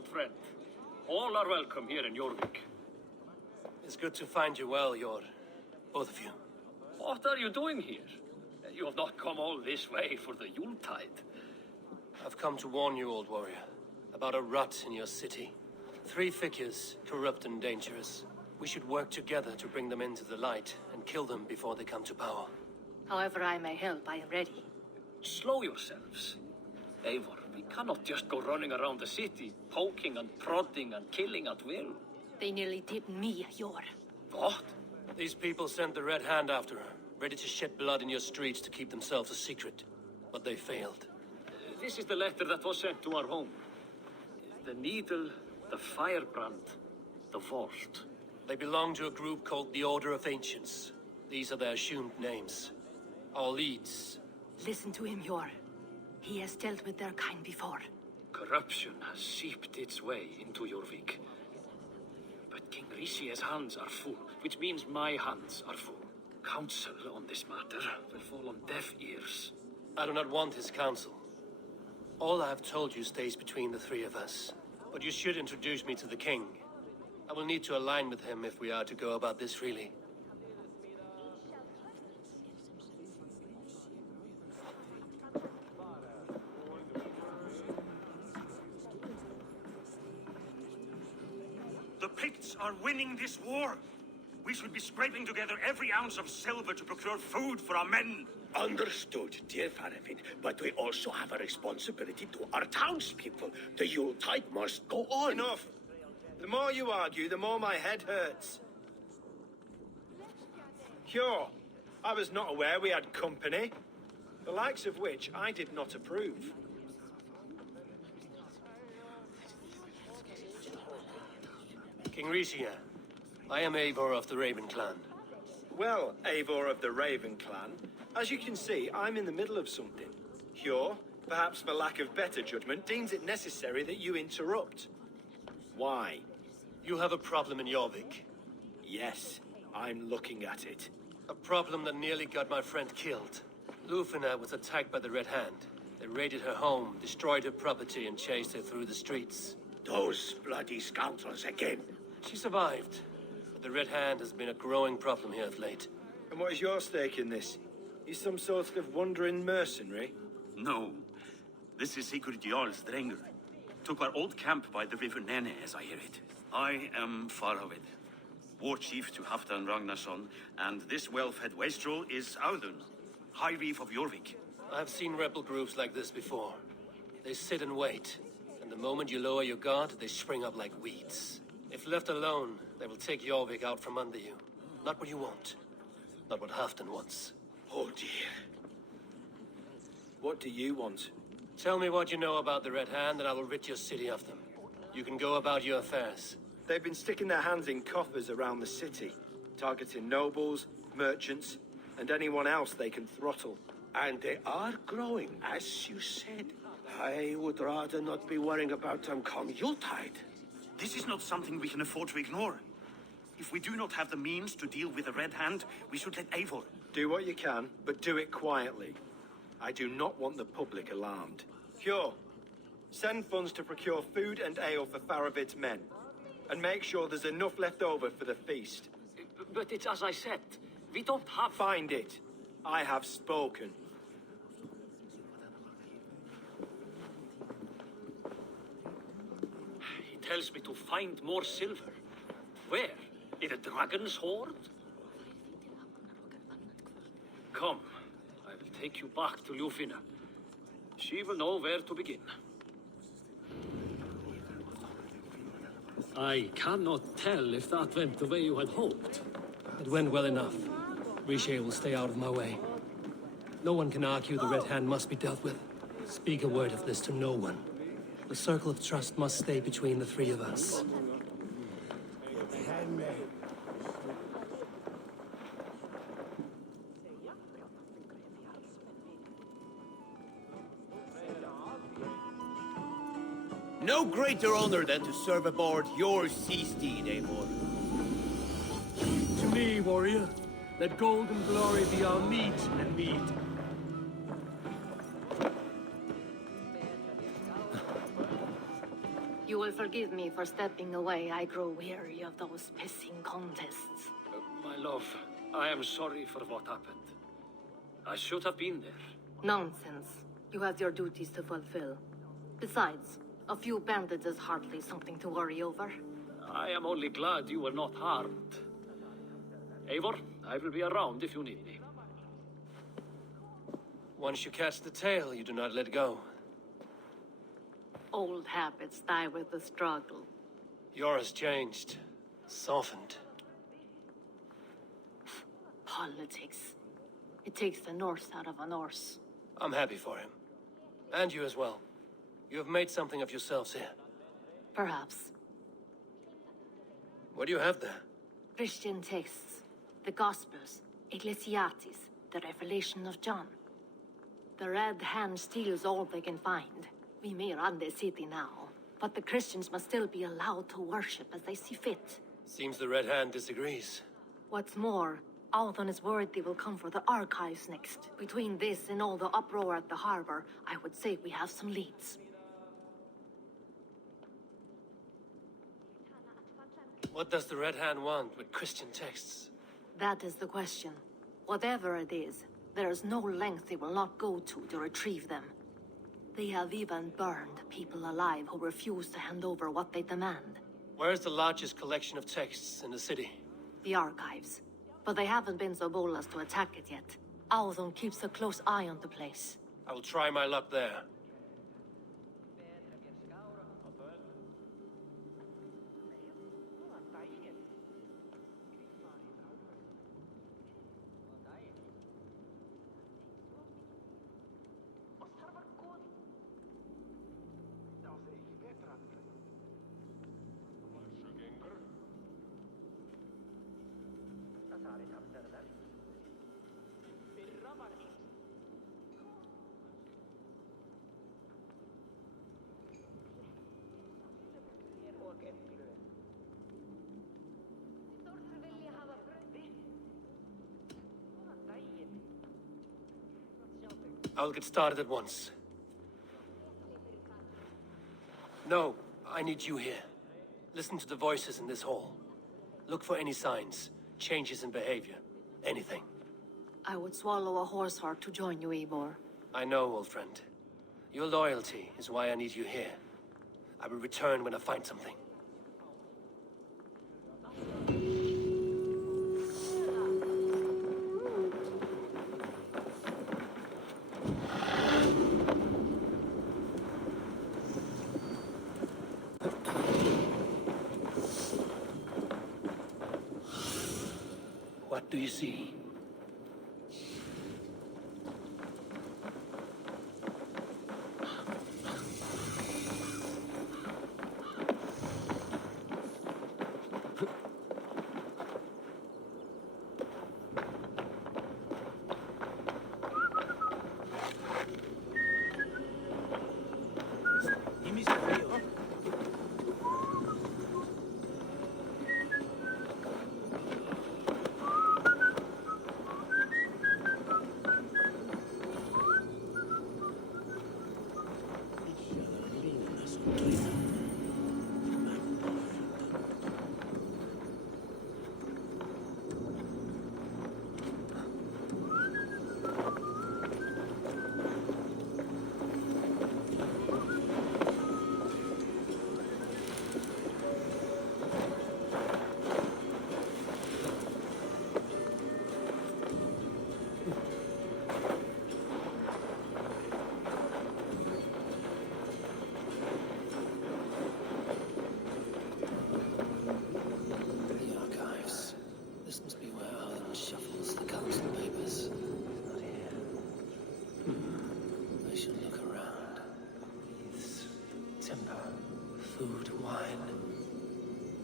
old friend. All are welcome here in Jorvik. It's good to find you well, Jor. Both of you. What are you doing here? You have not come all this way for the Yuletide. I've come to warn you, old warrior, about a rot in your city. 3 figures, corrupt and dangerous. We should work together to bring them into the light and kill them before they come to power. However I may help, I am ready. Slow yourselves. Eivor, we cannot just go running around the city, poking and prodding and killing at will. They nearly did me, Jor. What? These people sent the Red Hand after her, ready to shed blood in your streets to keep themselves a secret. But they failed. This is the letter that was sent to our home. The needle, the firebrand, the vault. They belong to a group called the Order of Ancients. These are their assumed names. Our leads. Listen to him, Jor. He has dealt with their kind before. Corruption has seeped its way into Jorvik. But King Rici's hands are full, which means my hands are full. Counsel on this matter will fall on deaf ears. I do not want his counsel. All I have told you stays between the 3 of us. But you should introduce me to the king. I will need to align with him if we are to go about this freely. The Picts are winning this war. We should be scraping together every ounce of silver to procure food for our men. Understood, dear Faravin, but we also have a responsibility to our townspeople. The Yuletide must go on. Enough! The more you argue, the more my head hurts. Sure, I was not aware we had company, the likes of which I did not approve. King Ricia, I am Eivor of the Raven clan. Well, Eivor of the Raven clan, as you can see, I'm in the middle of something. Hjor, perhaps for lack of better judgment, deems it necessary that you interrupt. Why? You have a problem in Jorvik. Yes, I'm looking at it. A problem that nearly got my friend killed. Lufina was attacked by the Red Hand. They raided her home, destroyed her property, and chased her through the streets. Those bloody scoundrels again. She survived, but the Red Hand has been a growing problem here of late. And what is your stake in this? You some sort of wandering mercenary? No. This is Sigurd Jarl's Drenger. Took our old camp by the river Nene, as I hear it. I am Faravin, war chief to Halfdan Ragnarsson, and this well-fed wastrel is Audun, High Reef of Jorvik. I've seen rebel groups like this before. They sit and wait, and the moment you lower your guard, they spring up like weeds. If left alone, they will take Jorvik out from under you. Not what you want. Not what Halfdan wants. Oh dear. What do you want? Tell me what you know about the Red Hand, and I will rid your city of them. You can go about your affairs. They've been sticking their hands in coffers around the city, targeting nobles, merchants, and anyone else they can throttle. And they are growing, as you said. I would rather not be worrying about them come Yuletide. This is not something we can afford to ignore. If we do not have the means to deal with the Red Hand, we should let Eivor. Do what you can, but do it quietly. I do not want the public alarmed. Hjor, send funds to procure food and ale for Faravid's men. And make sure there's enough left over for the feast. But it's as I said, we don't have... Find it. I have spoken. He tells me to find more silver. Where? In a dragon's hoard? Come, I will take you back to Lufina. She will know where to begin. I cannot tell if that went the way you had hoped. It went well enough. Riche will stay out of my way. No one can argue the Red Hand must be dealt with. Speak a word of this to no one. The circle of trust must stay between the 3 of us. No greater honor than to serve aboard your sea steed, Eivor. To me, warrior, let gold and glory be our meat and mead. You will will forgive me for stepping away. I grow weary of those pissing contests. My love, I am sorry for what happened. I should have been there. Nonsense. You have your duties to fulfill. Besides, a few bandits is hardly something to worry over. I am only glad you were not harmed. Eivor, I will be around if you need me. Once you catch the tail, you do not let go. Old habits die with the struggle. Yours changed. Softened. Politics. It takes the Norse out of a Norse. I'm happy for him. And you as well. You have made something of yourselves here. Perhaps. What do you have there? Christian texts. The Gospels. Ecclesiastes. The Revelation of John. The Red Hand steals all they can find. We may run the city now, but the Christians must still be allowed to worship as they see fit. Seems the Red Hand disagrees. What's more, Alton is worried they will come for the archives next. Between this and all the uproar at the harbor, I would say we have some leads. What does the Red Hand want with Christian texts? That is the question. Whatever it is, there is no length they will not go to retrieve them. They have even burned people alive who refuse to hand over what they demand. Where is the largest collection of texts in the city? The archives. But they haven't been so bold as to attack it yet. Alton keeps a close eye on the place. I will try my luck there. I'll get started at once. No, I need you here. Listen to the voices in this hall. Look for any signs, changes in behavior, anything. I would swallow a horse heart to join you, Eivor. I know, old friend. Your loyalty is why I need you here. I will return when I find something. What do you see?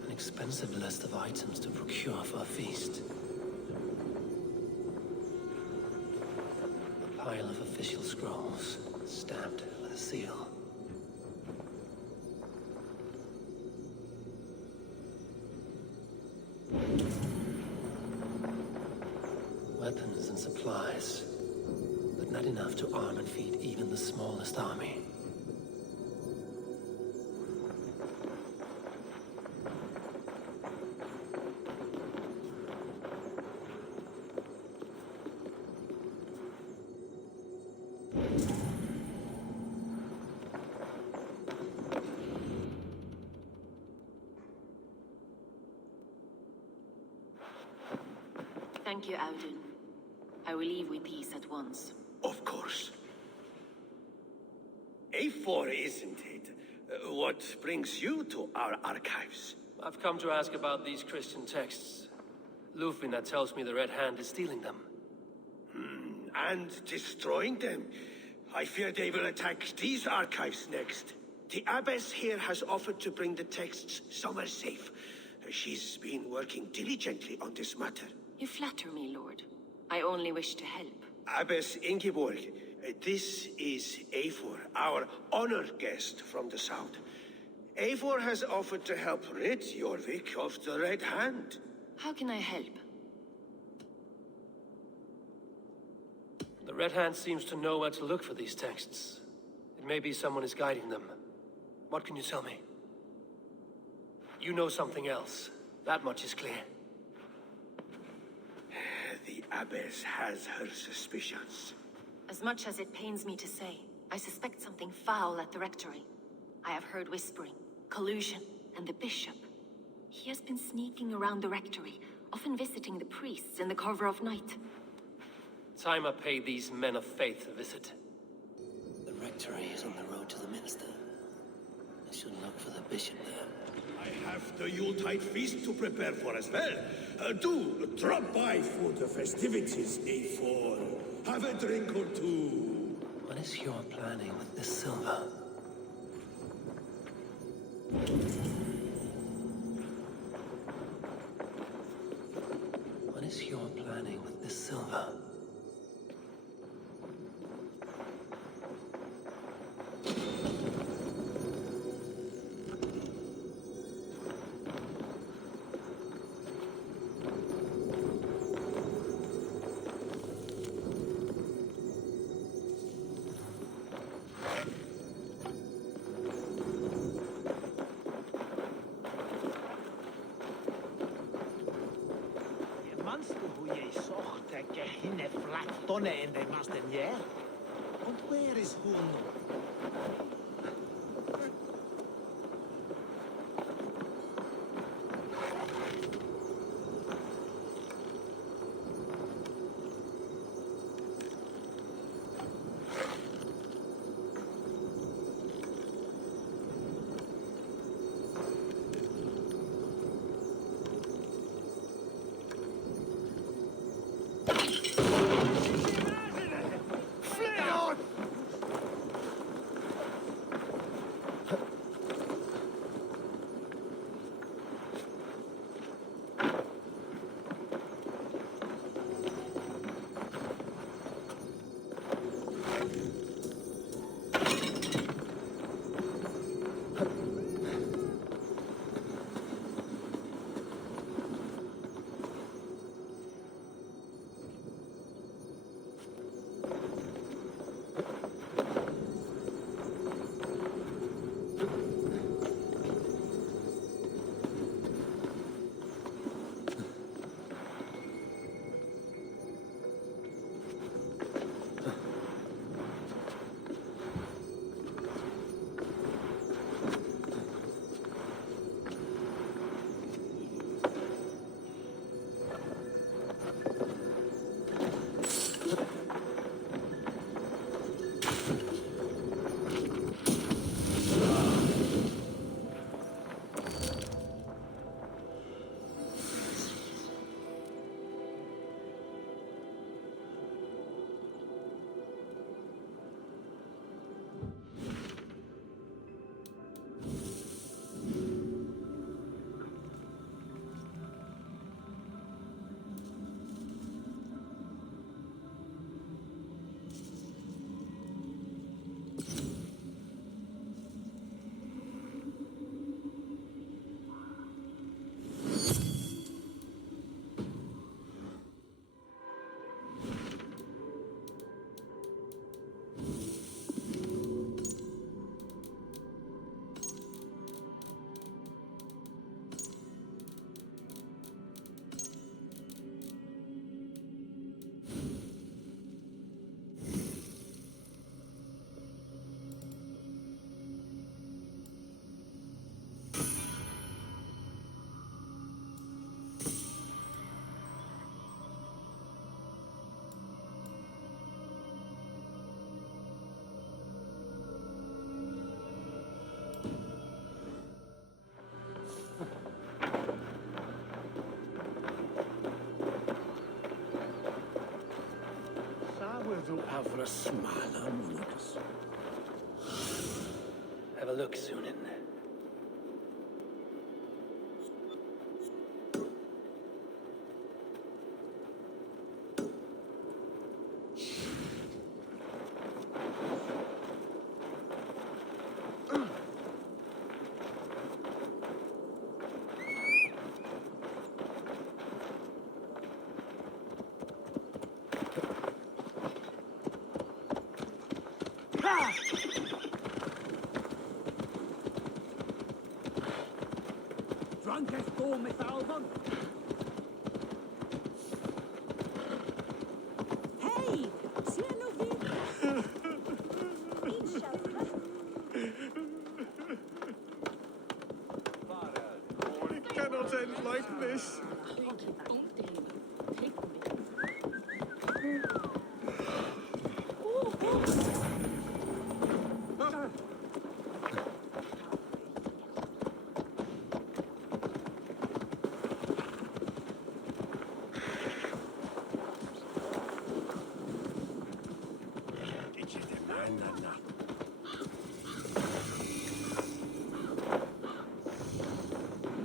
Expensive list of items to procure for a feast. A pile of official scrolls, stamped with a seal. Weapons and supplies, but not enough to arm and feed even the smallest army. Thank you, Audun. I will leave with peace at once. Of course. Eivor, isn't it? What brings you to our archives? I've come to ask about these Christian texts. Lufina tells me the Red Hand is stealing them. And destroying them. I fear they will attack these archives next. The abbess here has offered to bring the texts somewhere safe. She's been working diligently on this matter. You flatter me, Lord. I only wish to help. Abbess Ingeborg, this is Eivor, our honored guest from the south. Eivor has offered to help rid Jorvik of the Red Hand. How can I help? The Red Hand seems to know where to look for these texts. It may be someone is guiding them. What can you tell me? You know something else. That much is clear. The abbess has her suspicions. As much as it pains me to say, I suspect something foul at the rectory. I have heard whispering, collusion, and the bishop. He has been sneaking around the rectory, often visiting the priests in the cover of night. Time I pay these men of faith a visit. The rectory is on the road to the minster. I should look for the bishop there. I have the Yuletide feast to prepare for as well. Do drop by for the festivities, Eivor. Have a drink or two. What is your planning with this silver? What is your planning with this silver? And where is Huno? for a smaller monarchs. Have a look, Sunan. Drunkest go, Miss Alban. Hey, ser nog vid. It cannot end like this.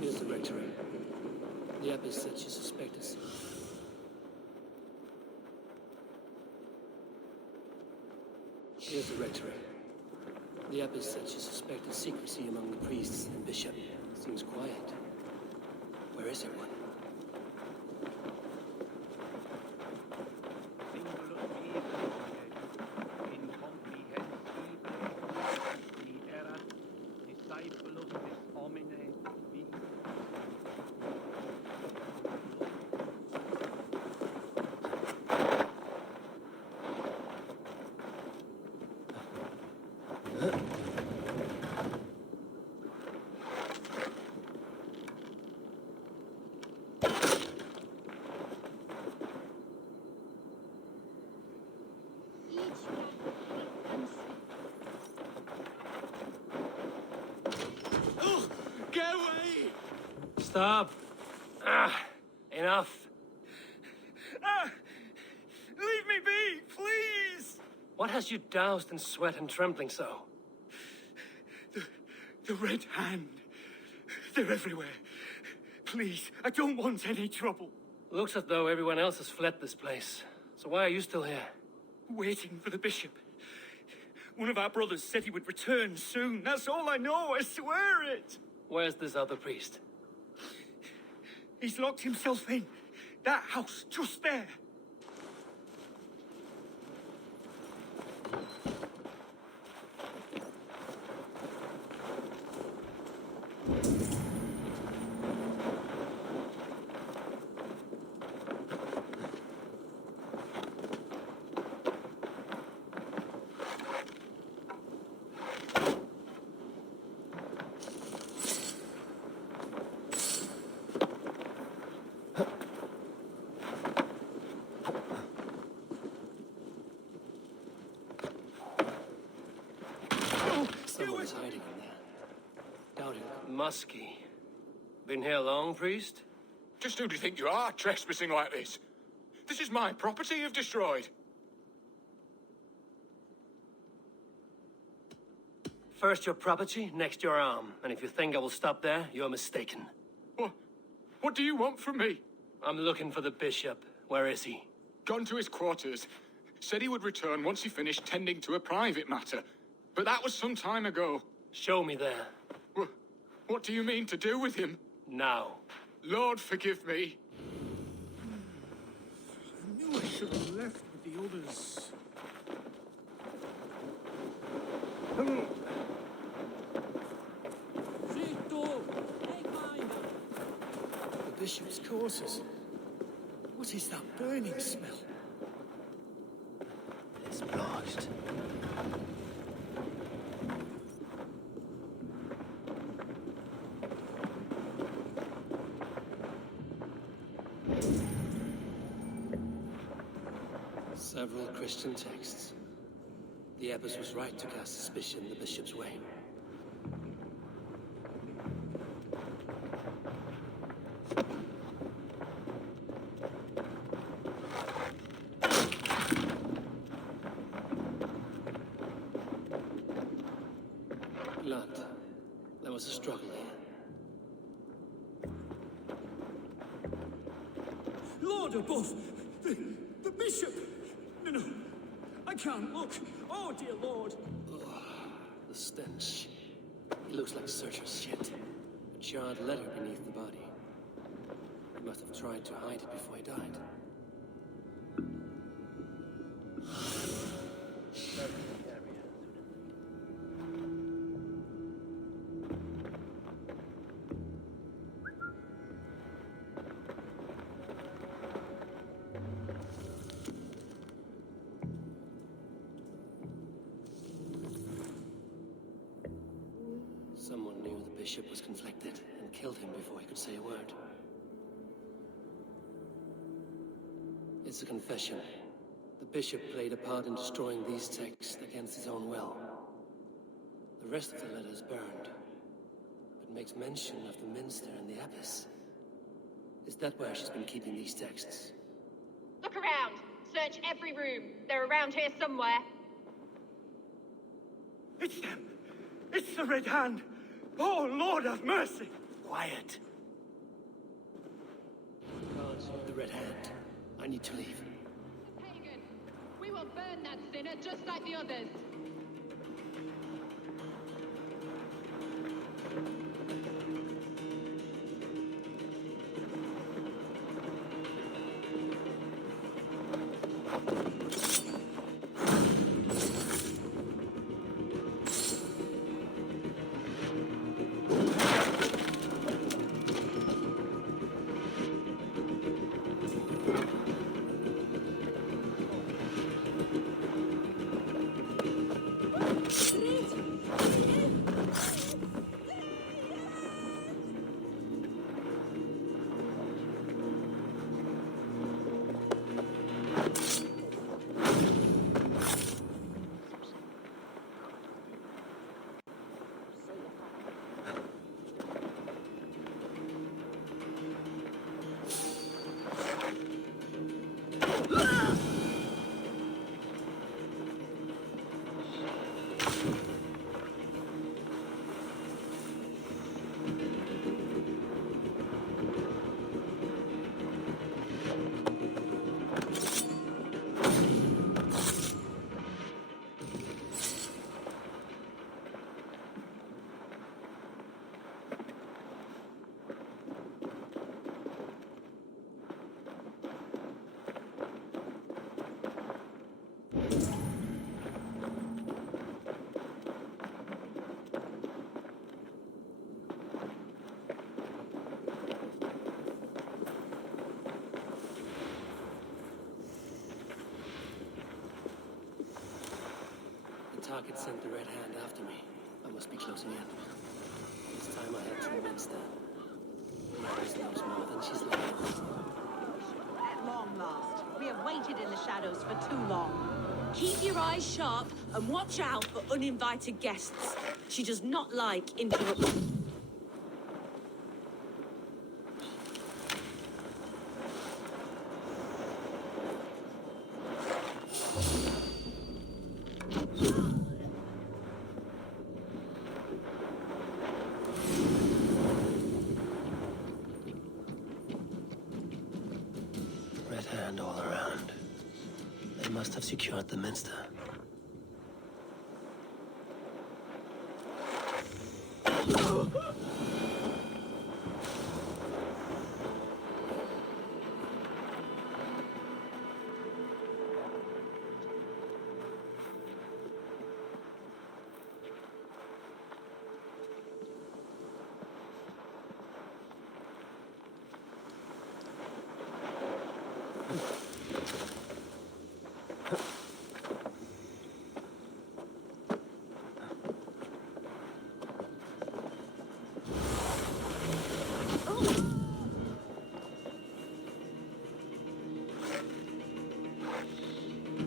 Here's the rectory. The abbess said she suspected us. Here's the rectory. The abbess said she suspected secrecy among the priests and bishop. Seems quiet. Where is everyone? Get away! Stop! Enough! Leave me be, please! What has you doused in sweat and trembling so? The Red Hand. They're everywhere. Please, I don't want any trouble. Looks as though everyone else has fled this place. So why are you still here? Waiting for the bishop. One of our brothers said he would return soon. That's all I know, I swear it. Where's this other priest? He's locked himself in. That house, just there. Someone's hiding in there. Doubt it. Muskie. Been here long, priest? Just who do you think you are, trespassing like this? This is my property you've destroyed. First your property, next your arm. And if you think I will stop there, you're mistaken. What do you want from me? I'm looking for the bishop. Where is he? Gone to his quarters. Said he would return once he finished tending to a private matter. But that was some time ago. Show me there. What do you mean to do with him? Now. Lord, forgive me. I knew I should have left with the others. The bishop's courses. What is that burning smell? It's blocked. Several Christian texts. The abbess was right to cast suspicion the bishop's way. Lord above! The bishop! No, I can't look! Oh, dear Lord! The stench. He looks like searcher's shit. A charred letter beneath the body. He must have tried to hide it before he died. Someone knew the bishop was conflicted and killed him before he could say a word. It's a confession. The bishop played a part in destroying these texts against his own will. The rest of the letter is burned, but makes mention of the minster and the abbess. Is that where she's been keeping these texts? Look around! Search every room. They're around here somewhere. It's them! It's the Red Hand! Oh, Lord have mercy! Quiet. The Red Hand. I need to leave. Pagan! We will burn that sinner just like the others. The target sent the Red Hand after me. I must be closing in. It's time I head to the Minster. Maris knows more than she's letting on. At long last. We have waited in the shadows for too long. Keep your eyes sharp and watch out for uninvited guests. She does not like interruption. Red Hand all around. They must have secured the Minster.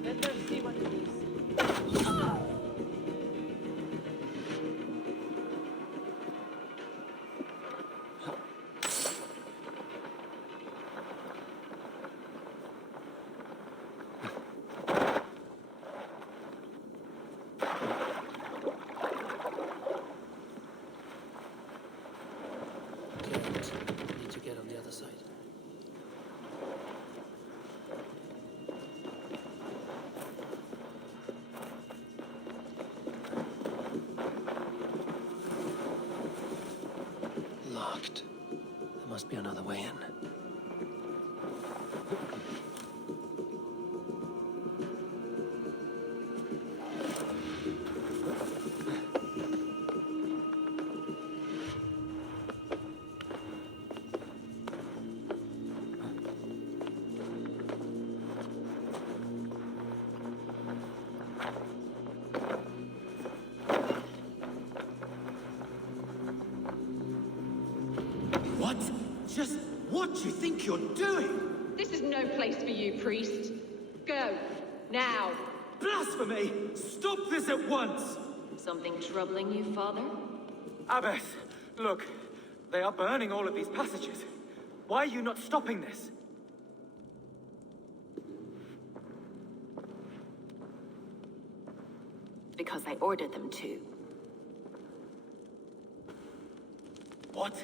Let us see what it is. Need to get on the other side. locked. There must be another way in. What? Just what do you think you're doing? This is no place for you, priest. Go. Now. Blasphemy! Stop this at once! Something troubling you, father? Abbess, look. They are burning all of these passages. Why are you not stopping this? Because I ordered them to. What?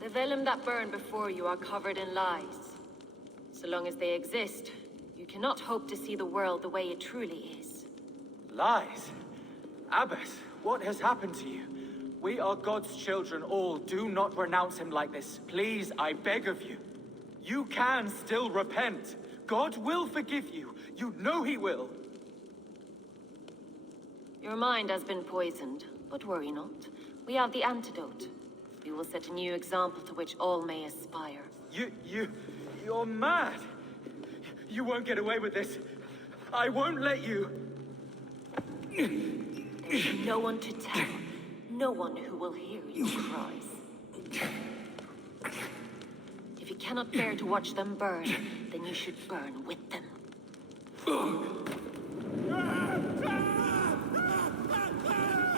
The vellum that burn before you are covered in lies. So long as they exist, you cannot hope to see the world the way it truly is. Lies? Abbess, what has happened to you? We are God's children all. Do not renounce him like this. Please, I beg of you. You can still repent. God will forgive you. You know he will. Your mind has been poisoned, but worry not. We have the antidote. We will set a new example to which all may aspire. You're mad. You won't get away with this. I won't let you. There's no one to tell. No one who will hear your cries. If you cannot bear to watch them burn, then you should burn with them.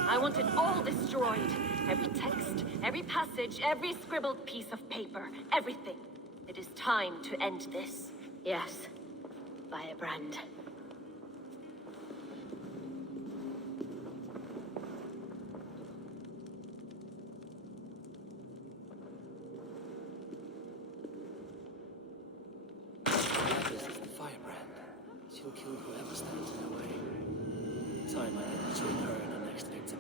I want it all destroyed. Every text, every passage, every scribbled piece of paper, everything. It is time to end this. Yes. Firebrand. This is the Firebrand. She'll kill whoever stands in her way. Time I get between her and her next victim.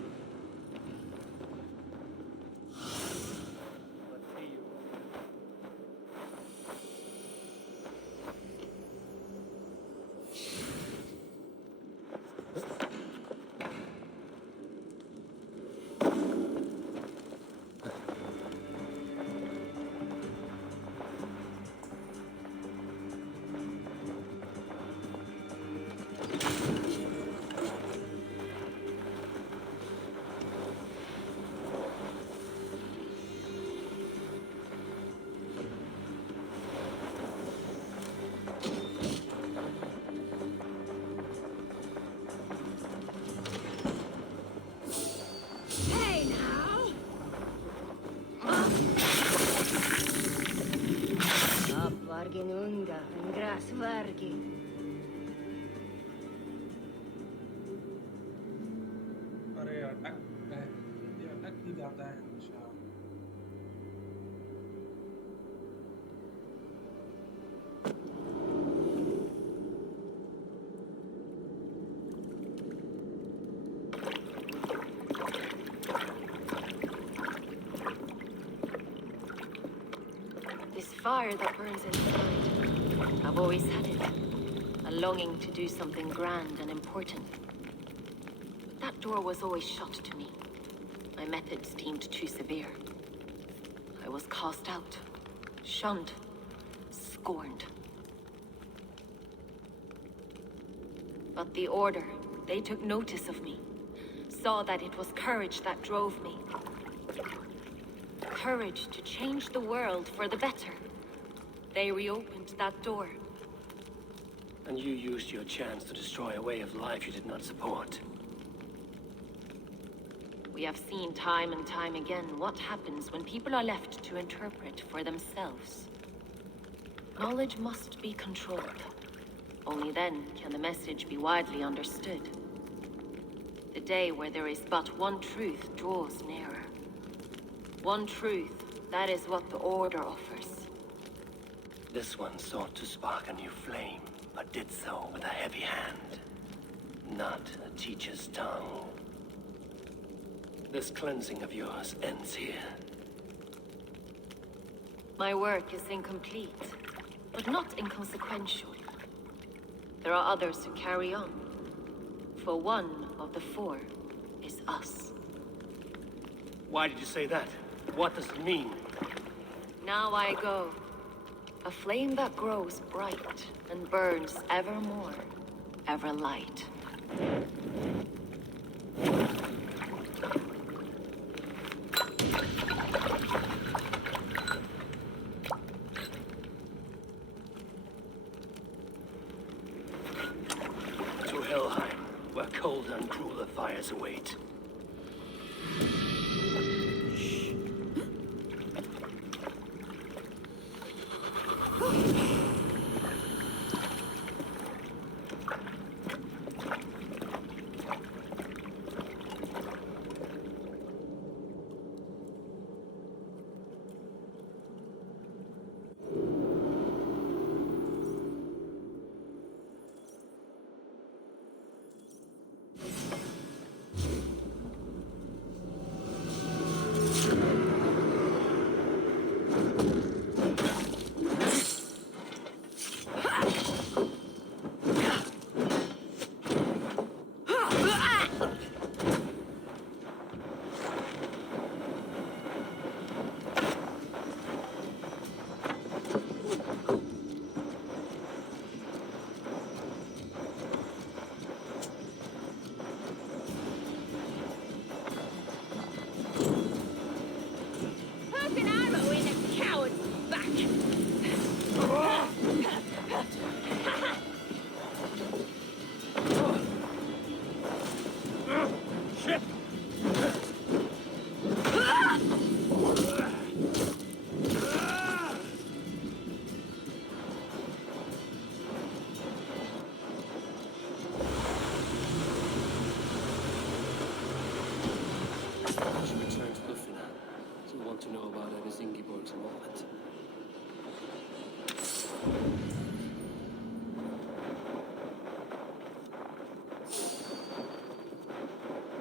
Varginunga and Gras Vargi. अरे अटक ये अटक ही जाता है हमेशा Fire that burns inside. I've always had it. A longing to do something grand and important. But that door was always shut to me. My methods deemed too severe. I was cast out, shunned, scorned. But the Order, they took notice of me. Saw that it was courage that drove me. Courage to change the world for the better. They reopened that door. And you used your chance to destroy a way of life you did not support. We have seen time and time again what happens when people are left to interpret for themselves. Knowledge must be controlled. Only then can the message be widely understood. The day where there is but one truth draws nearer. One truth, that is what the Order offers. This one sought to spark a new flame, but did so with a heavy hand, not a teacher's tongue. This cleansing of yours ends here. My work is incomplete, but not inconsequential. There are others who carry on. For one of the four is us. Why did you say that? What does it mean? Now I go. A flame that grows bright and burns ever more, ever light. To Helheim, where cold and crueler fires await. To know about Evis Ingeborg's involvement.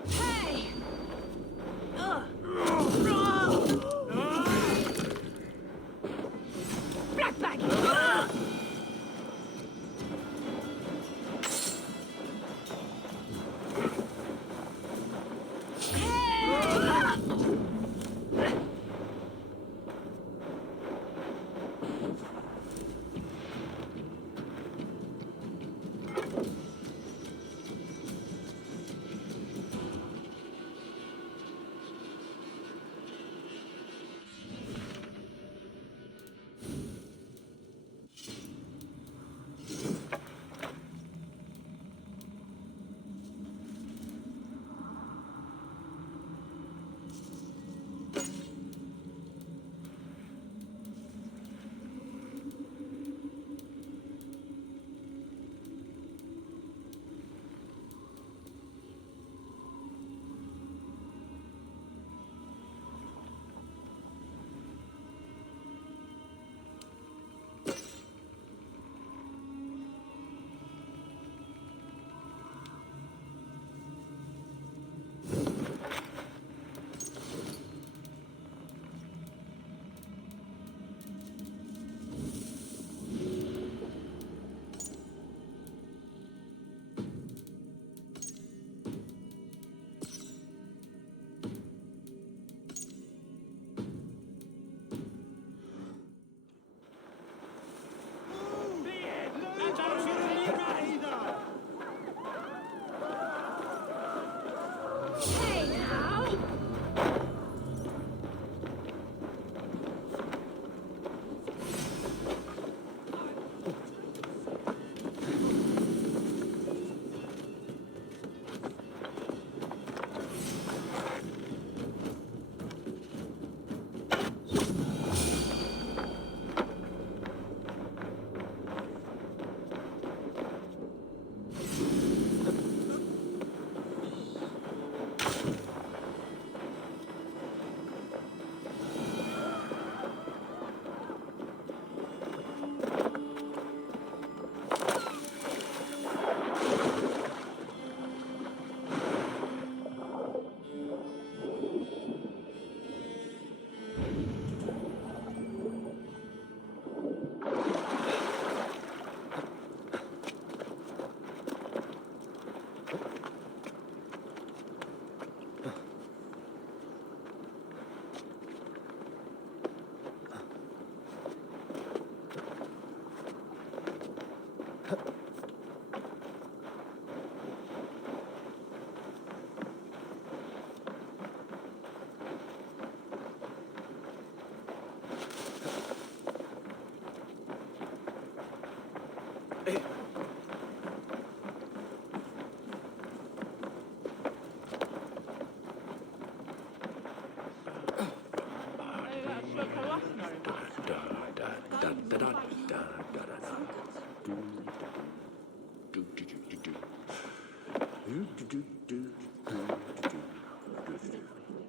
Hey! Black bag!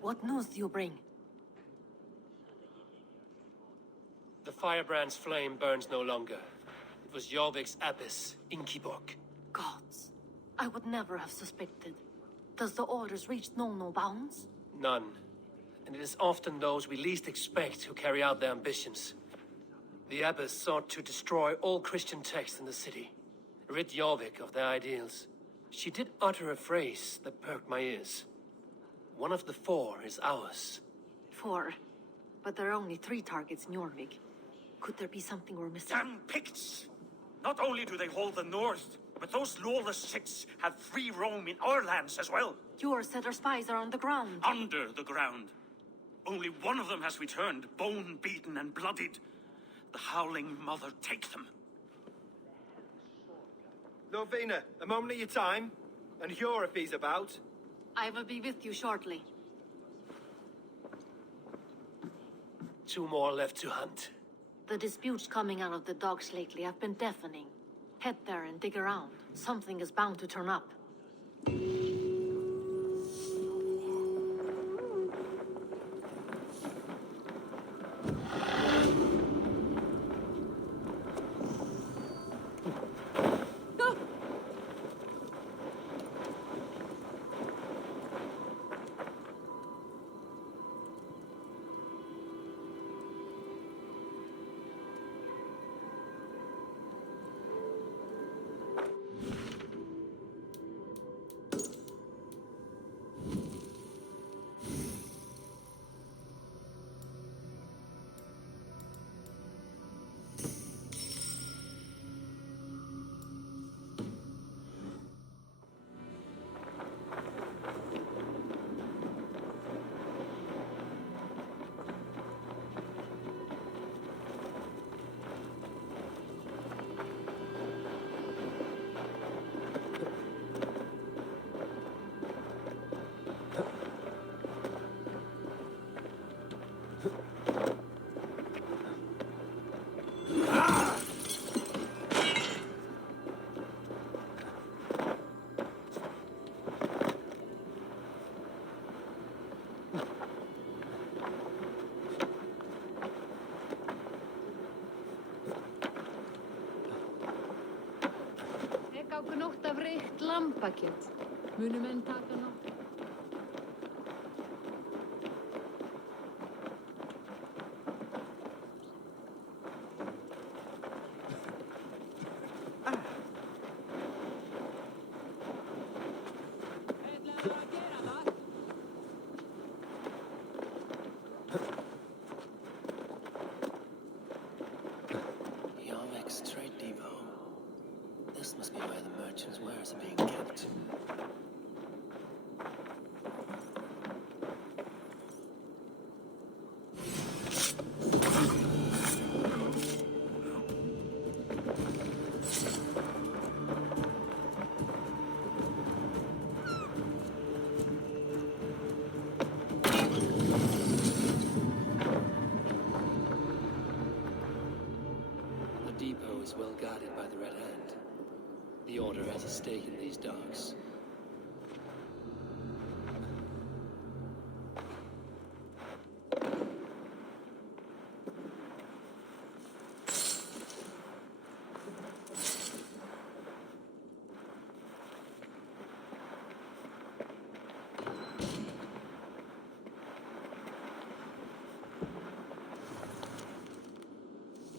What news do you bring? The Firebrand's flame burns no longer. It was Jorvik's abbess, Inkiborg. Gods, I would never have suspected. Does the orders reach no bounds? None. And it is often those we least expect who carry out their ambitions. The abbess sought to destroy all Christian texts in the city, rid Jorvik of their ideals. She did utter a phrase that perked my ears. One of the 4 is ours. 4? But there are only 3 targets in Jorvik. Could there be something we're missing? Damn Picts! Not only do they hold the north, but those lawless Six have free roam in our lands as well. Your setter spies are on the ground. Under the ground. Only one of them has returned, bone-beaten and bloodied. The Howling Mother take them. Lovina, a moment of your time. And Hjor if he's about. I will be with you shortly. 2 more left to hunt. The disputes coming out of the docks lately have been deafening. Head there and dig around. Something is bound to turn up. Nótt af reykt lambakjöt. Munu menn taka nótt? Jorvik's trade depot. This must be where the merchants' wares are being kept. The depot is well guarded by the Red Hand. The Order has a stake in these docks.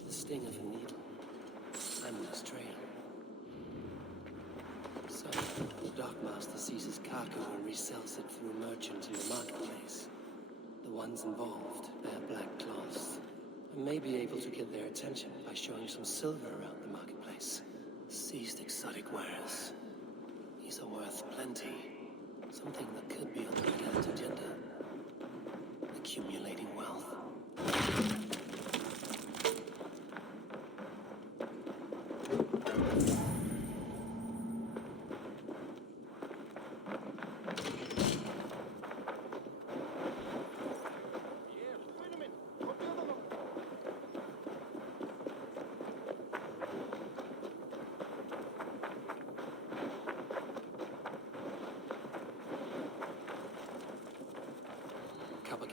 The sting of a needle. I'm on his trail. So, the dockmaster seizes cargo and resells it through merchants in the marketplace. The ones involved bear black cloths. I may be able to get their attention by showing some silver around the marketplace. Seized exotic wares. These are worth plenty. Something that could be on the Red Hand's agenda. Accumulating wealth.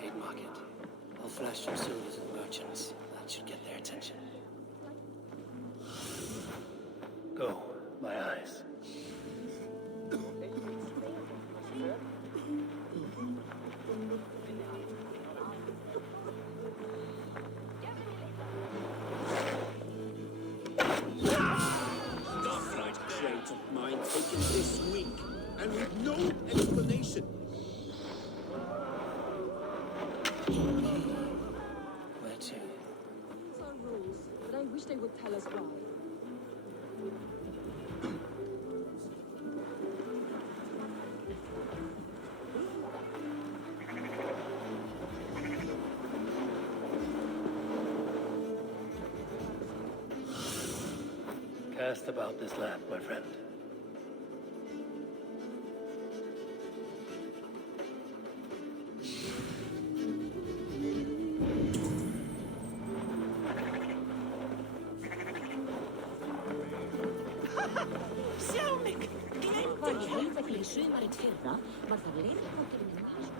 trade market. I'll flash some silver to the merchants. That should get their attention. Go, my eyes. Trades of mine taken this week, and with no explanation. Where to? These are rules, but I wish they would tell us why. Cast about this land, my friend. Sjá mig! Var í heimfækli sumarið fyrra, var það leirfokkurinn í maður.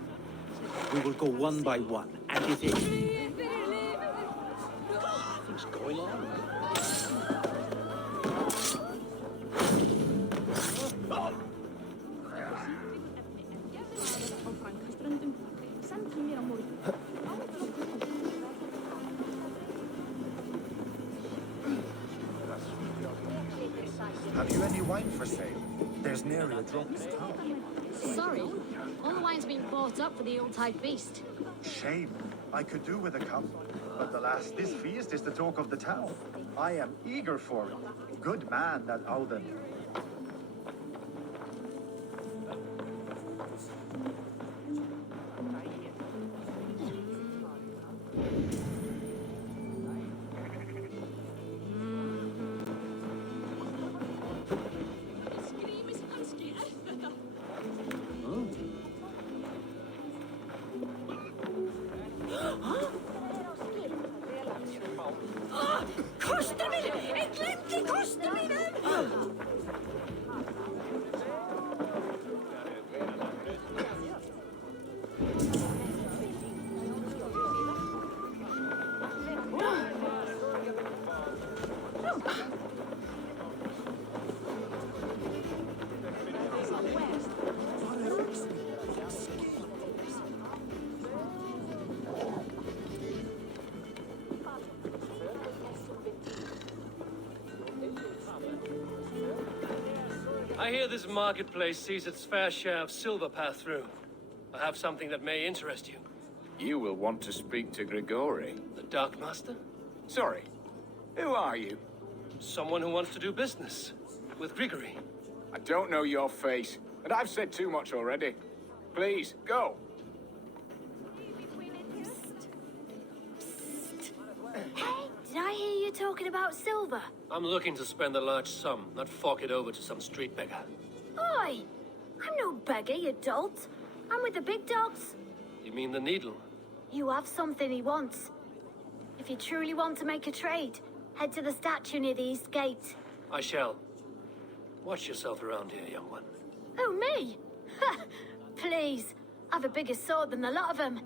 We will go one by one, and if it... What's going on? Á Frankaströndum, sendu mér á morgun. Have you any wine for sale? There's nearly a drop in town. Sorry, all the wine's been bought up for the Yuletide feast. Shame. I could do with a cup. But alas, this feast is the talk of the town. I am eager for it. Good man, that Alden. Kosta mín! Ég glemdi kosta mínum! I hear this marketplace sees its fair share of silver pass through. I have something that may interest you. You will want to speak to Grigori. The Dark Master? Sorry. Who are you? Someone who wants to do business. With Grigori. I don't know your face, and I've said too much already. Please, go. Hey, did I hear you talking about silver? I'm looking to spend a large sum, not fork it over to some street beggar. Oi! I'm no beggar, you dolt. I'm with the big dogs. You mean the needle? You have something he wants. If you truly want to make a trade, head to the statue near the east gate. I shall. Watch yourself around here, young one. Oh, me? Ha! Please, I've a bigger sword than the lot of them.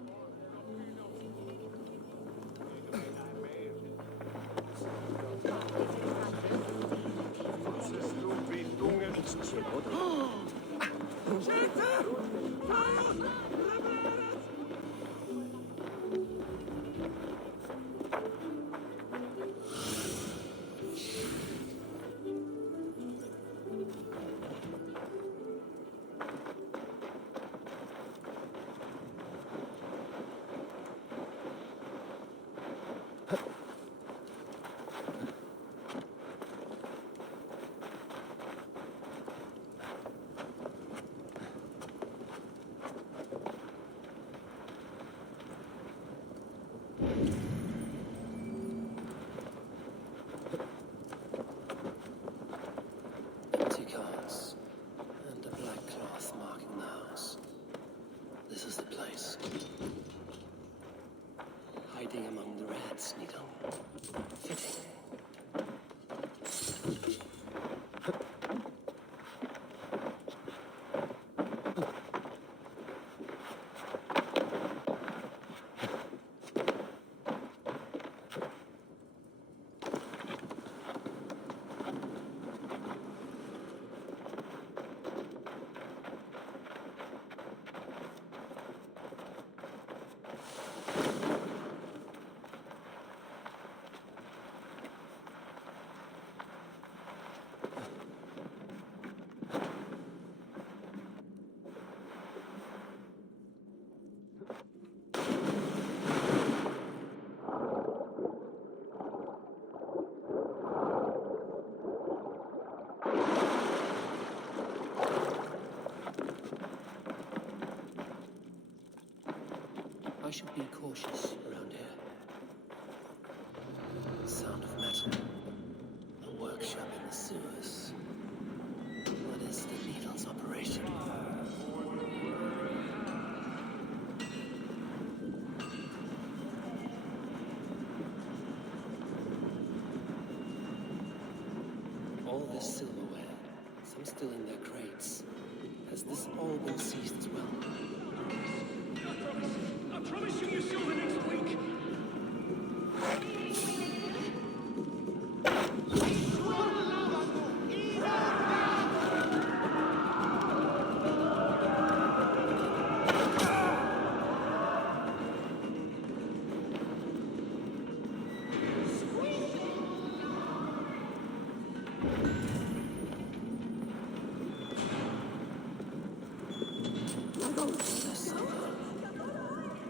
Empty carts and a black cloth marking the house. This is the place. Hiding among the rats, Needle. Fitting. should be cautious around here. Sound of metal. A workshop in the sewers. What is the needle's operation? All this silverware, some still in their crates. Has this all been seized as well? I promise you silver next week.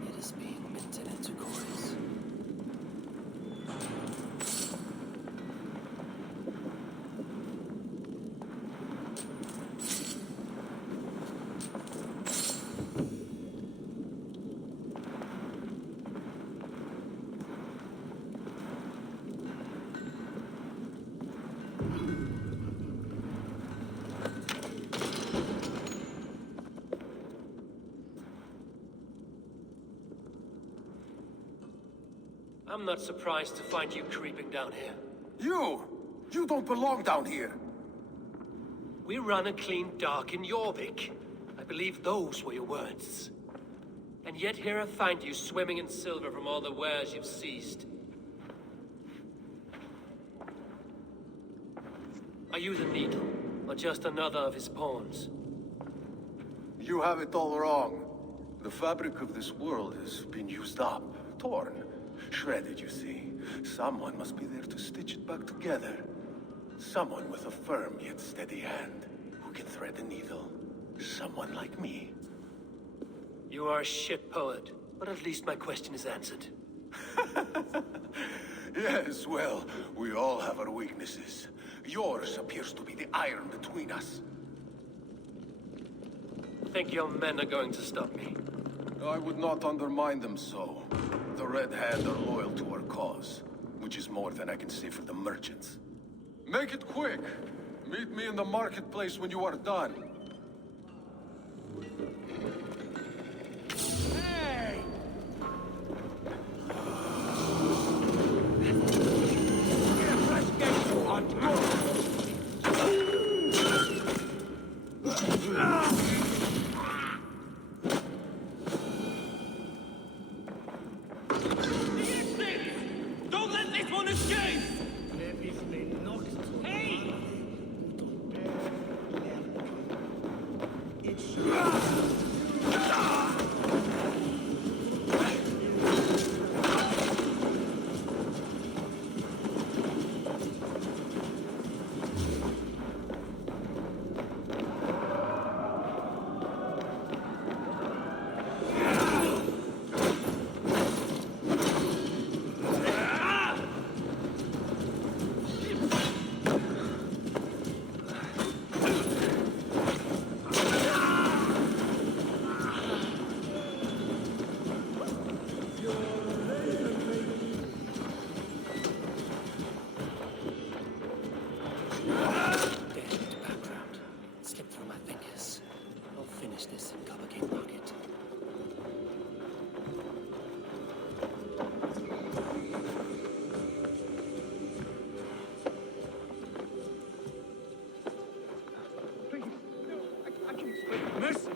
It is being minted into coins. I'm not surprised to find you creeping down here. You! You don't belong down here! We run a clean dock in Jorvik. I believe those were your words. And yet here I find you swimming in silver from all the wares you've seized. Are you the Needle, or just another of his pawns? You have it all wrong. The fabric of this world has been used up, torn, shredded, you see. Someone must be there to stitch it back together. Someone with a firm yet steady hand, who can thread the needle. Someone like me. You are a shit poet, but at least my question is answered. Yes, well, we all have our weaknesses. Yours appears to be the iron between us. Think your men are going to stop me? I would not undermine them so. The Red Hand are loyal to our cause, which is more than I can say for the merchants. Make it quick! Meet me in the marketplace when you are done. Hey! Let's get you on Don't let this one escape! Hey! Mercy!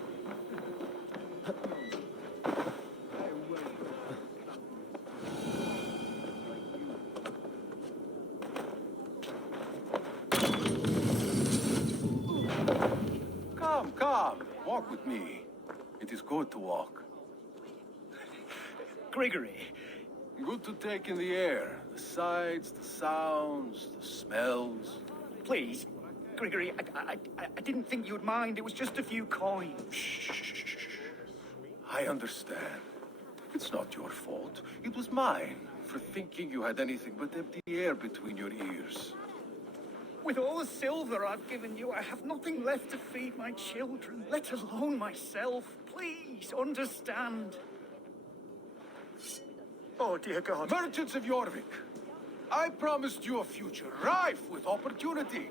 Come, walk with me. It is good to walk. Gregory. Good to take in the air. The sights, the sounds, the smells. Please, Gregory, I didn't think you'd mind. It was just a few coins. I understand. It's not your fault. It was mine for thinking you had anything but empty air between your ears. With all the silver I've given you, I have nothing left to feed my children, let alone myself. Please, understand. Oh, dear God. Merchants of Jorvik, I promised you a future rife with opportunity.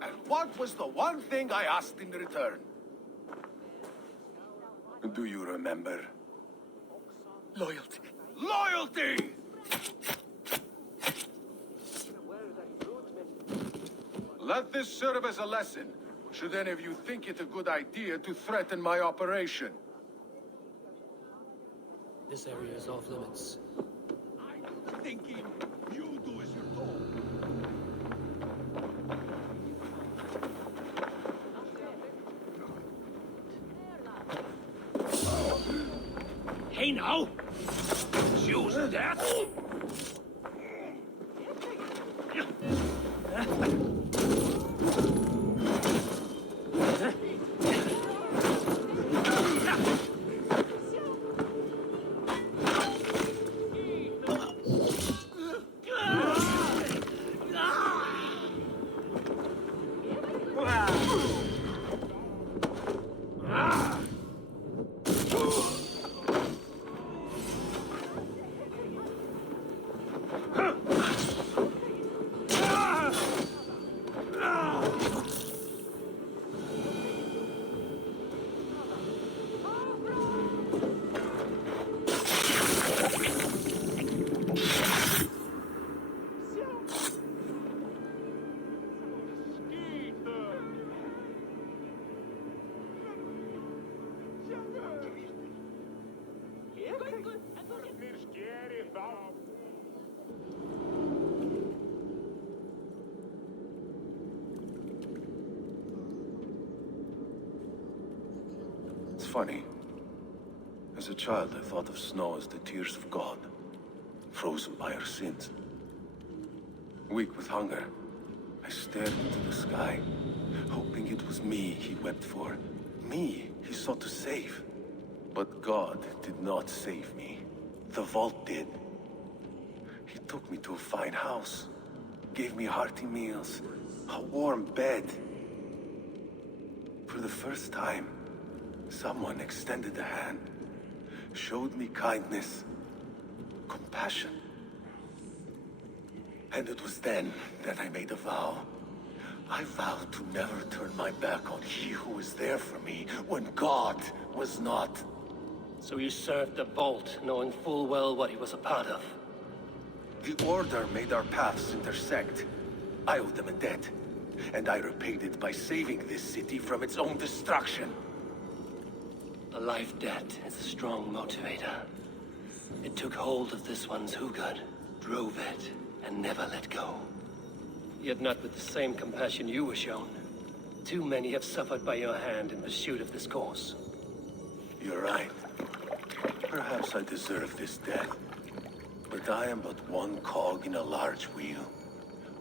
And what was the one thing I asked in return? Do you remember? Loyalty. Loyalty! Let this serve as a lesson, should any of you think it a good idea to threaten my operation. This area is off limits. I'm thinking you do as you're told. Hey now! Choose that! It's funny. As a child, I thought of snow as the tears of God, frozen by our sins. Weak with hunger, I stared into the sky, hoping it was me he wept for. Me he sought to save. But God did not save me. The vault did. He took me to a fine house, gave me hearty meals, a warm bed. For the first time, someone extended a hand, showed me kindness, compassion. And it was then that I made a vow. I vowed to never turn my back on he who was there for me when God was not. So you served the Vault, knowing full well what he was a part of. The Order made our paths intersect. I owed them a debt, and I repaid it by saving this city from its own destruction. A life debt is a strong motivator. It took hold of this one's Hugad, drove it, and never let go. Yet not with the same compassion you were shown. Too many have suffered by your hand in pursuit of this cause. You're right. Perhaps I deserve this death. But I am but one cog in a large wheel.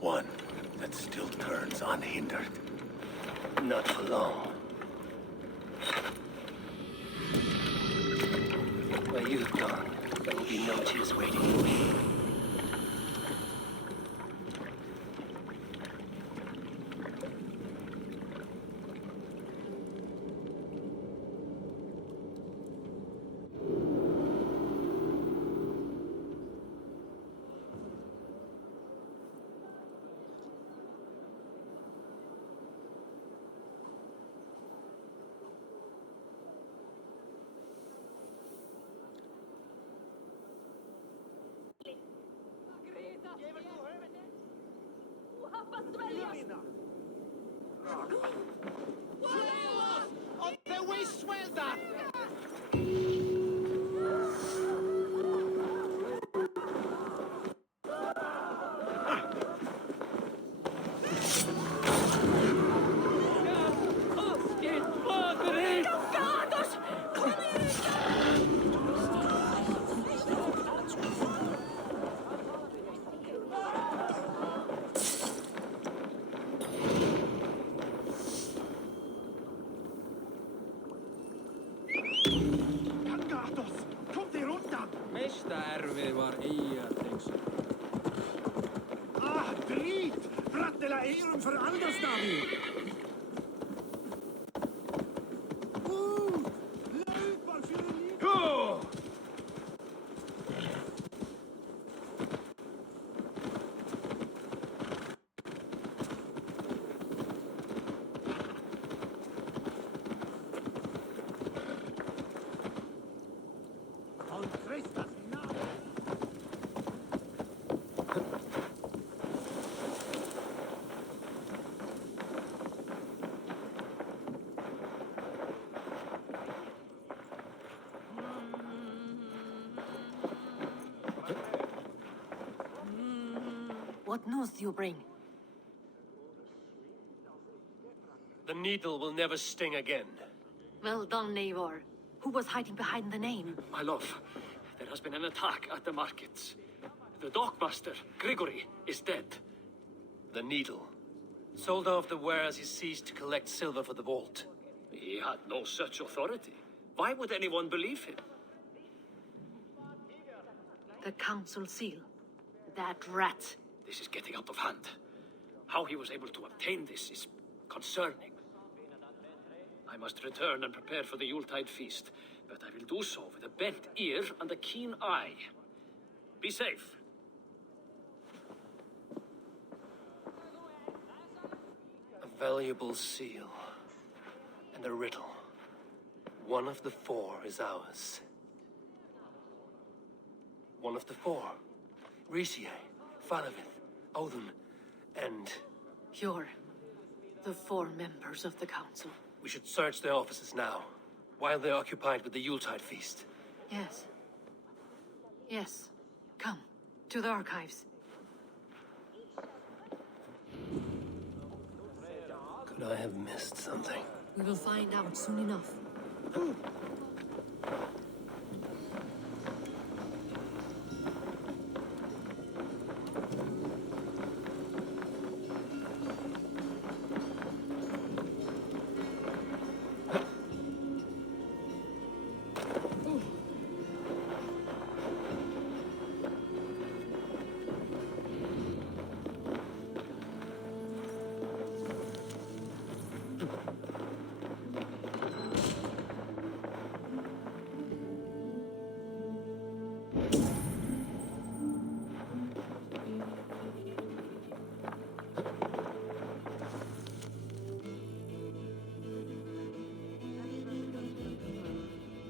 One that still turns unhindered. Not for long. Where you've gone, there will be no tears waiting for you. What news do you bring? The needle will never sting again. Well done, Eivor. Who was hiding behind the name? My love, there has been an attack at the markets. The dockmaster, Grigory, is dead. The needle. Sold off the wares he seized to collect silver for the vault. He had no such authority. Why would anyone believe him? The council seal. That rat. This is getting out of hand. How he was able to obtain this is concerning. I must return and prepare for the Yuletide feast, but I will do so with a bent ear and a keen eye. Be safe. A valuable seal. And a riddle. One of the four is ours. One of the four. Mercia, Faravith, Odin, and... You're the four members of the council. We should search their offices now, while they're occupied with the Yuletide feast. Yes. Yes. Come, to the archives. Could I have missed something? We will find out soon enough.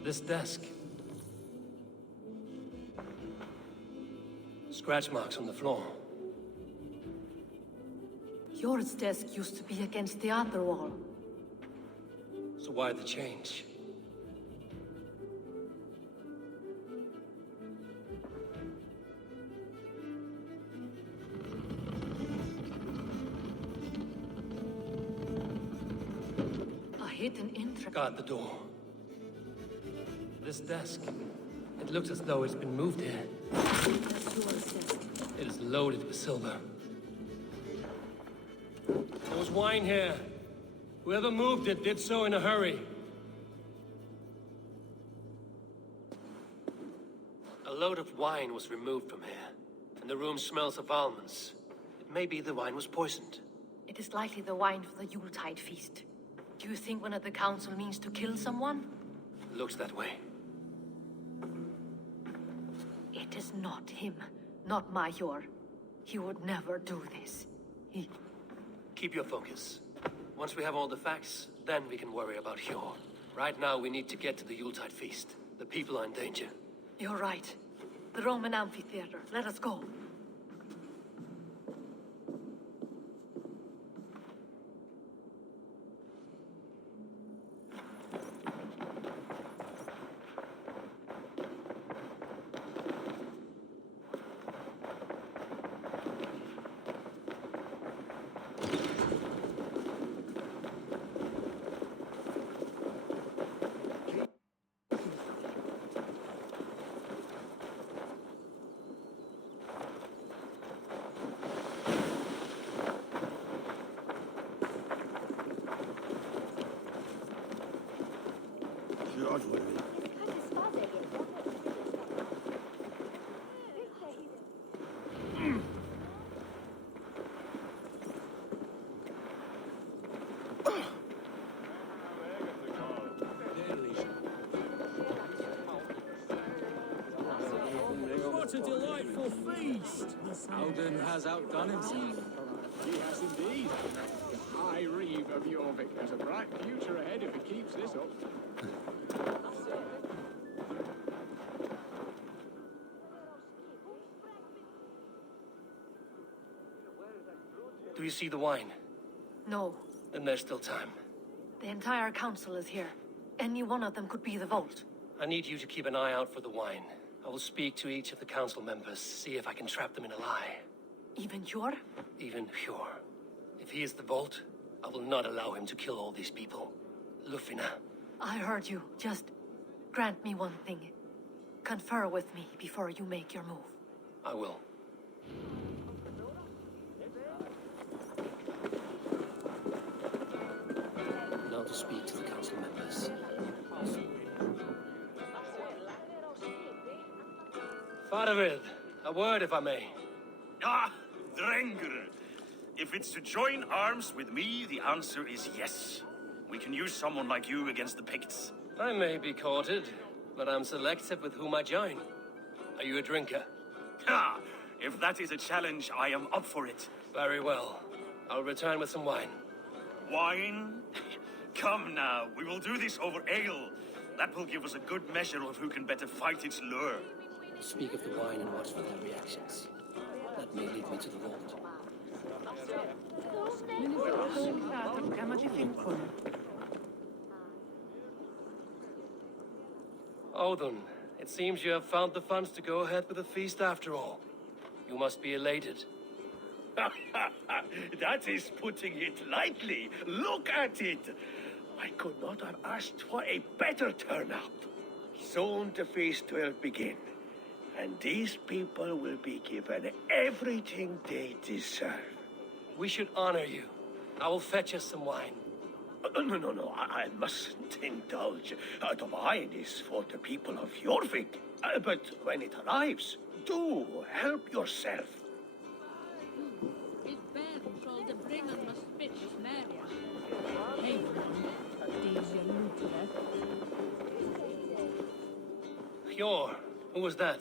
This desk. Scratch marks on the floor. Yours desk used to be against the other wall. So why the change? A hidden entrance. Guard the door. This desk. It looks as though it's been moved here. That's yours desk. It is loaded with silver. There was wine here. Whoever moved it did so in a hurry. A load of wine was removed from here, and the room smells of almonds. It may be the wine was poisoned. It is likely the wine for the Yuletide feast. Do you think one of the council means to kill someone? Looks that way. It is not him, not Major. He would never do this. He... Keep your focus. Once we have all the facts, then we can worry about Hjor. Right now, we need to get to the Yuletide feast. The people are in danger. You're right. The Roman amphitheater. Let us go. What a delightful feast! Alden has outdone himself. He has indeed. The High Reeve of Jorvik has a bright future ahead if he keeps this up. Do you see the wine? No. Then there's still time. The entire council is here. Any one of them could be the vault. I need you to keep an eye out for the wine. I will speak to each of the council members, see if I can trap them in a lie. Even Hjor? Even Hjor. If he is the Vault, I will not allow him to kill all these people. Lufina. I heard you. Just grant me one thing. Confer with me before you make your move. I will. Now to speak to the council members. Faravid, a word if I may. Ah, Drengr. If it's to join arms with me, the answer is yes. We can use someone like you against the Picts. I may be courted, but I'm selective with whom I join. Are you a drinker? Ha! If that is a challenge, I am up for it. Very well. I'll return with some wine. Wine? Come now, we will do this over ale. That will give us a good measure of who can better fight its lure. Speak of the wine and watch for their reactions. That may lead me to the vault. Odin, it seems you have found the funds to go ahead with the feast after all. You must be elated. That is putting it lightly. Look at it. I could not have asked for a better turnout. Soon the feast will begin. And these people will be given everything they deserve. We should honor you. I will fetch us some wine. No, I mustn't indulge. The wine is for the people of Jorvik. But when it arrives, do help yourself. Hjor, who was that?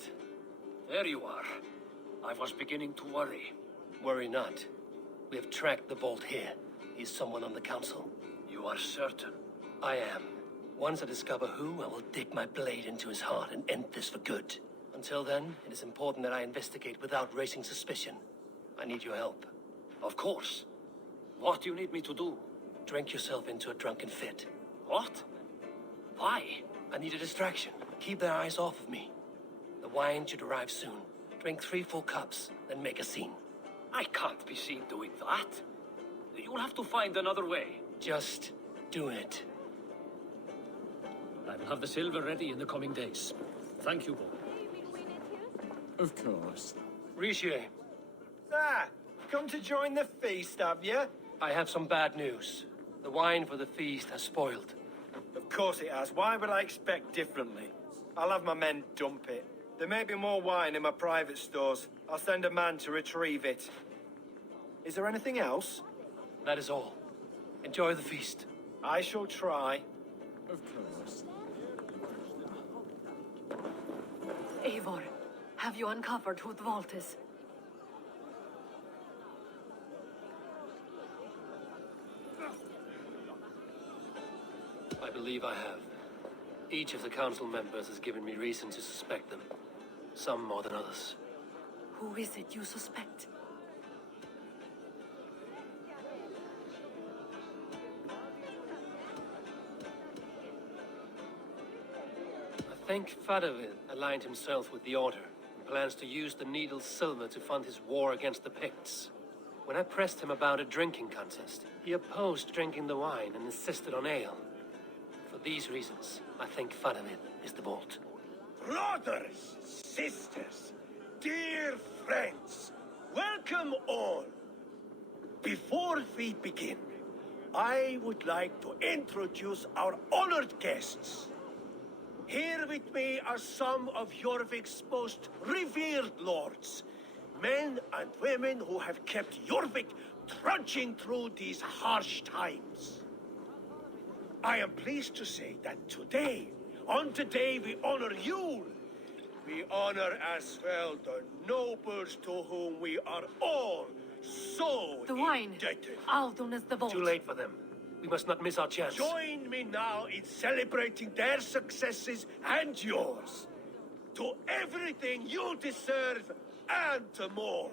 There you are. I was beginning to worry. Worry not. We have tracked the Vault here. He's someone on the council. You are certain? I am. Once I discover who, I will dig my blade into his heart and end this for good. Until then, it is important that I investigate without raising suspicion. I need your help. Of course. What do you need me to do? Drink yourself into a drunken fit. What? Why? I need a distraction. Keep their eyes off of me. The wine should arrive soon. Drink 3 full cups, then make a scene. I can't be seen doing that. You'll have to find another way. Just do it. I will have the silver ready in the coming days. Thank you both. Of course. Riche, Come to join the feast, have you? I have some bad news. The wine for the feast has spoiled. Of course it has. Why would I expect differently? I'll have my men dump it. There may be more wine in my private stores. I'll send a man to retrieve it. Is there anything else? That is all. Enjoy the feast. I shall try. Of course. Eivor, have you uncovered who the Vault is? I believe I have. Each of the council members has given me reason to suspect them. Some more than others. Who is it you suspect? I think Fadavid aligned himself with the Order and plans to use the Needle's silver to fund his war against the Picts. When I pressed him about a drinking contest, he opposed drinking the wine and insisted on ale. For these reasons, I think Fadavid is the Vault. Brothers, sisters, dear friends, welcome all. Before we begin, I would like to introduce our honored guests. Here with me are some of Jorvik's most revered lords. Men and women who have kept Jorvik trudging through these harsh times. I am pleased to say that today, on the day we honor Yule, we honor as well the nobles to whom we are all so The wine. indebted. Aldon is the Vault. Too late for them. We must not miss our chance. Join me now in celebrating their successes and yours. To everything you deserve and more.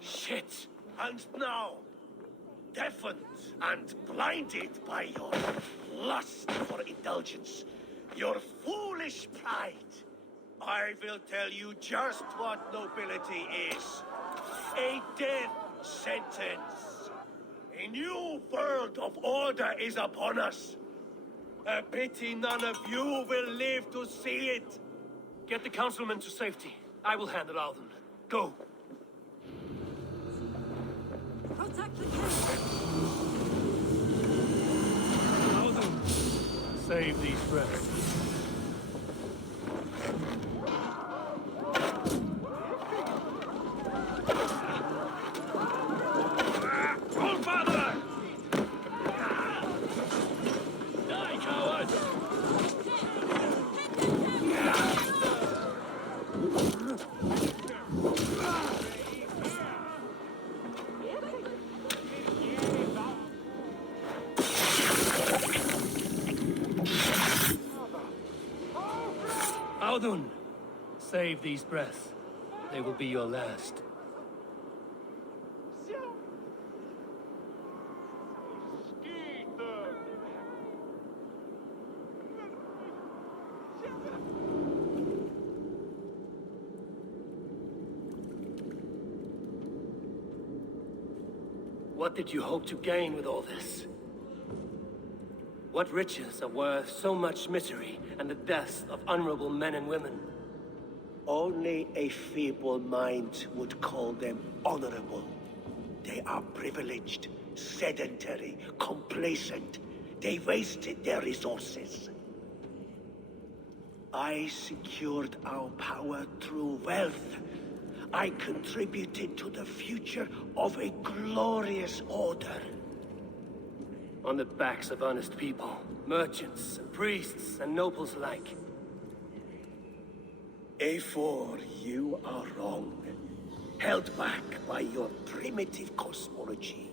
Shit! And now, deafened and blinded by your lust for indulgence, your foolish pride, I will tell you just what nobility is. A death sentence. A new world of order is upon us. A pity none of you will live to see it. Get the councilmen to safety. I will handle Alden. Go. Protect the king! Alden, save these breaths. Allfather! Die, cowards! Audun, save these breaths. They will be your last. What did you hope to gain with all this? What riches are worth so much misery and the deaths of honorable men and women? Only a feeble mind would call them honorable. They are privileged, sedentary, complacent. They wasted their resources. I secured our power through wealth. I contributed to the future of a glorious order. On the backs of honest people, merchants and priests and nobles alike. Eivor, you are wrong. Held back by your primitive cosmology.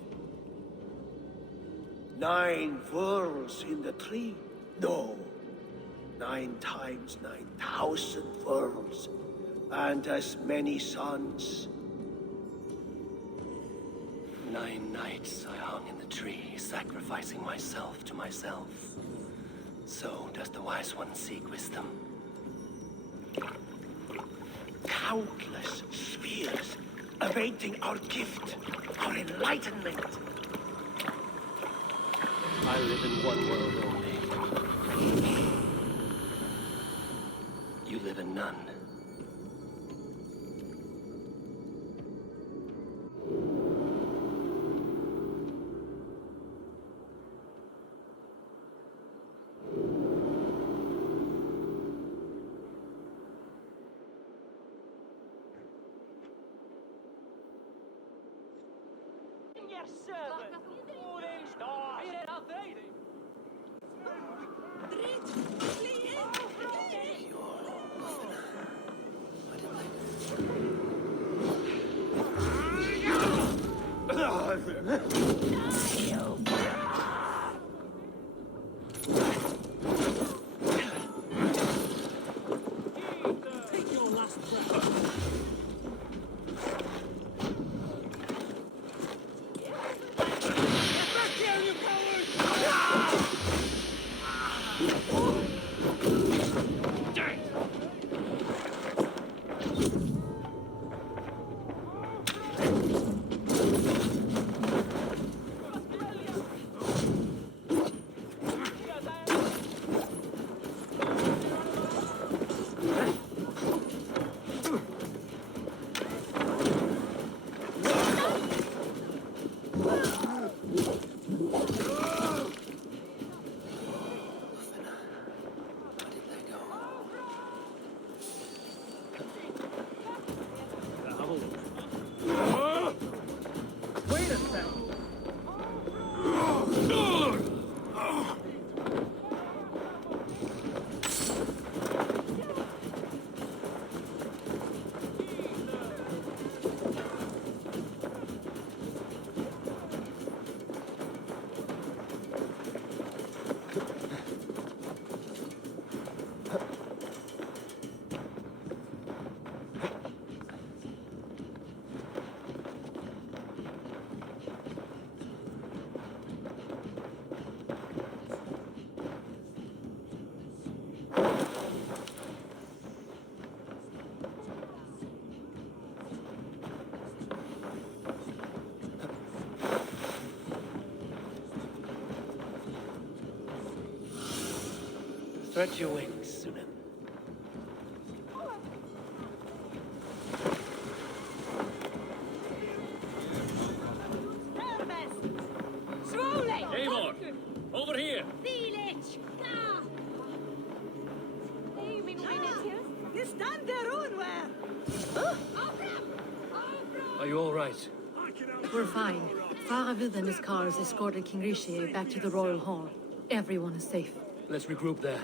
9 worlds in the tree? No. 9 times 9,000 worlds. And as many suns. 9 nights I hung in the tree, sacrificing myself to myself. So does the wise one seek wisdom. Countless spheres awaiting our gift, our enlightenment. I live in one world only. You live in none. Take your last breath. Spread your wings, Sunan. Eivor, over here. Are you all right? We're fine. Faravid and his cars escorted King Rishi back to the Royal Hall. Everyone is safe. Let's regroup there.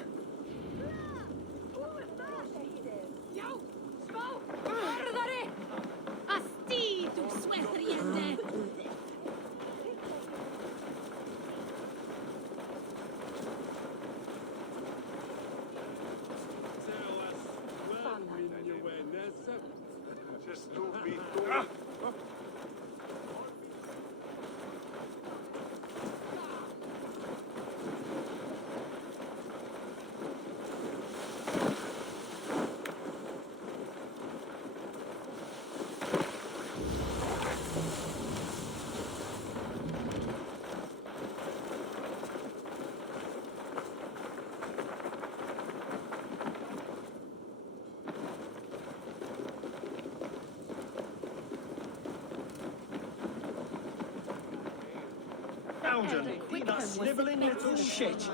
That sniveling little shit.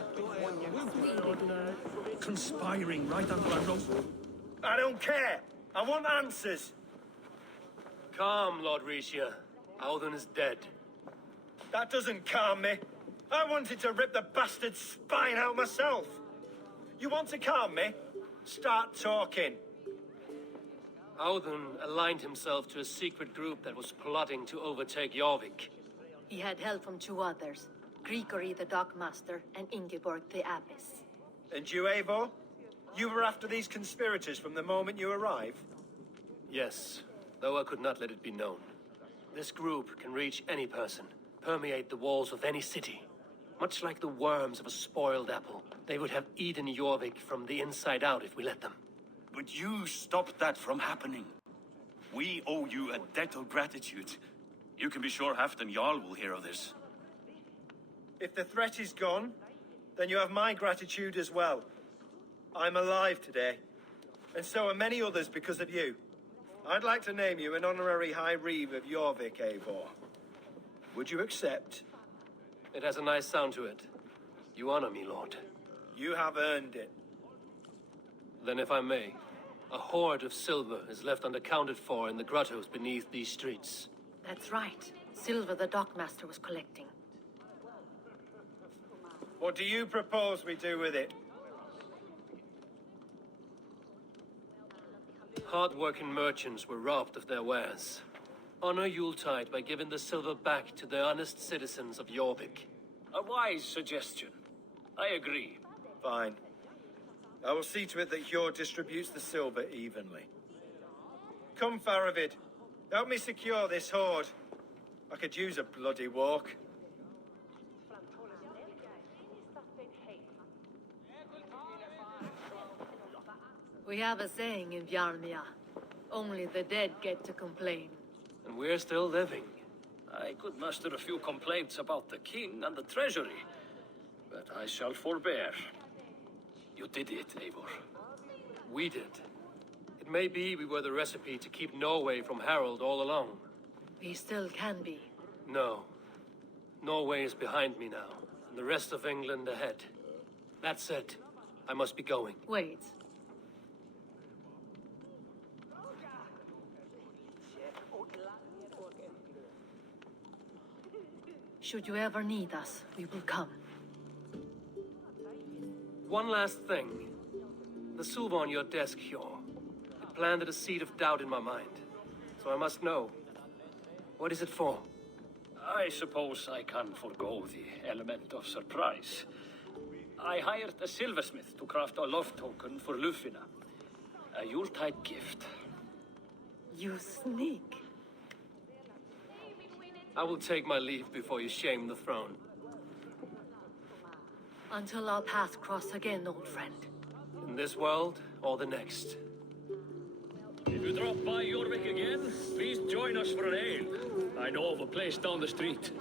Conspiring right under our nose. I don't care. I want answers. Calm, Lord Rishi. Audun is dead. That doesn't calm me. I wanted to rip the bastard's spine out myself. You want to calm me? Start talking. Audun aligned himself to a secret group that was plotting to overtake Jorvik. He had help from two others, Grigory the Dockmaster and Ingeborg the Abbess. And you, Eivor? You were after these conspirators from the moment you arrived? Yes, though I could not let it be known. This group can reach any person, permeate the walls of any city. Much like the worms of a spoiled apple, they would have eaten Jorvik from the inside out if we let them. But you stopped that from happening. We owe you a debt of gratitude. You can be sure Halfdan Jarl will hear of this. If the threat is gone, then you have my gratitude as well. I'm alive today, and so are many others because of you. I'd like to name you an honorary High Reeve of Jorvik, Eivor. Would you accept? It has a nice sound to it. You honor me, Lord. You have earned it. Then if I may, a hoard of silver is left unaccounted for in the grottos beneath these streets. That's right. Silver the Dockmaster was collecting. What do you propose we do with it? Hard-working merchants were robbed of their wares. Honor Yuletide by giving the silver back to the honest citizens of Jorvik. A wise suggestion. I agree. Fine. I will see to it that Hjord distributes the silver evenly. Come, Faravid. Help me secure this hoard. I could use a bloody walk. We have a saying in Bjarmia. Only the dead get to complain. And we're still living. I could muster a few complaints about the king and the treasury, but I shall forbear. You did it, Eivor. We did. It may be we were the recipe to keep Norway from Harold all along. We still can be. No. Norway is behind me now, and the rest of England ahead. That said, I must be going. Wait. Should you ever need us, we will come. One last thing. The silver on your desk, Hjor. It planted a seed of doubt in my mind. So I must know. What is it for? I suppose I can forego the element of surprise. I hired a silversmith to craft a love token for Lufina. A Yuletide gift. You sneak. I will take my leave before you shame the throne. Until our paths cross again, old friend. In this world, or the next. If you drop by Jorvik again, please join us for an ale. I know of a place down the street.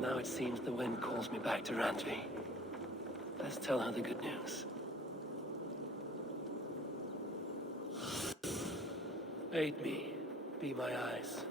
Now it seems the wind calls me back to Randvi. Let's tell her the good news. Aid me. Be my eyes.